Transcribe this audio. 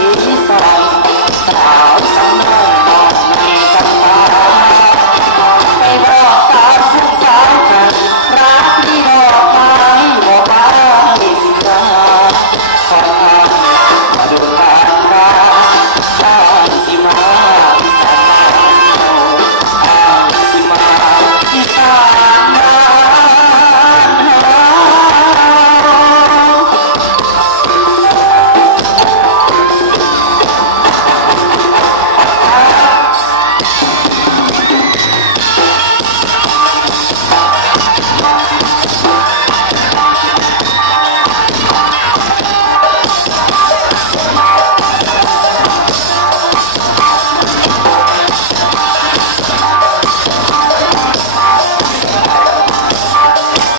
you.